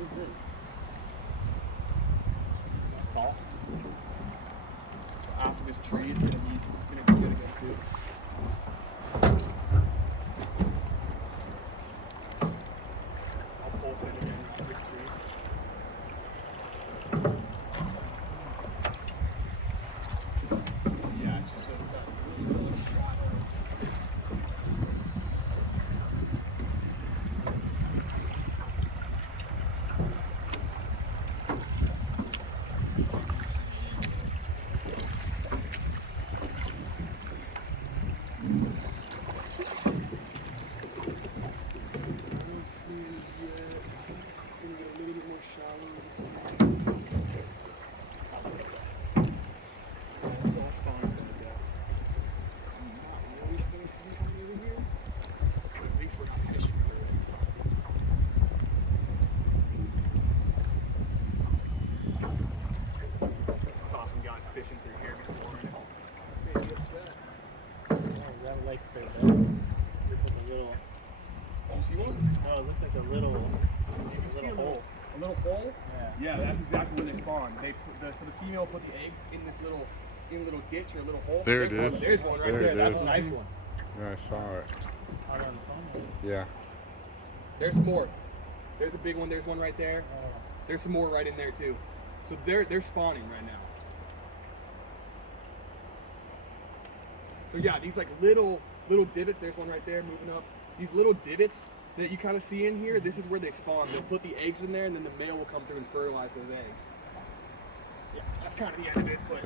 is this? Sauce. So after this tree, it's gonna be good again too. I'll pulse it again after this tree. Yeah, it's just that really shadow. Fishing through here before and made me upset. Oh, is that like the looks like a little. You see one? No, it looks like a little. You can see a little hole. Yeah. Yeah, that's exactly where they spawn. They put so the female put the eggs in this little ditch or a little hole. There it There's is. one, there's one right There there. it That's is. a nice one. Yeah, I saw it. Out on the phone. Yeah. There's some more. There's a big one. There's one right there. Oh. There's some more right in there too. So they're spawning right now. So yeah, these like little divots. There's one right there moving up. These little divots that you kind of see in here. This is where they spawn. They'll put the eggs in there, and then the male will come through and fertilize those eggs. Yeah, that's kind of the end of it. But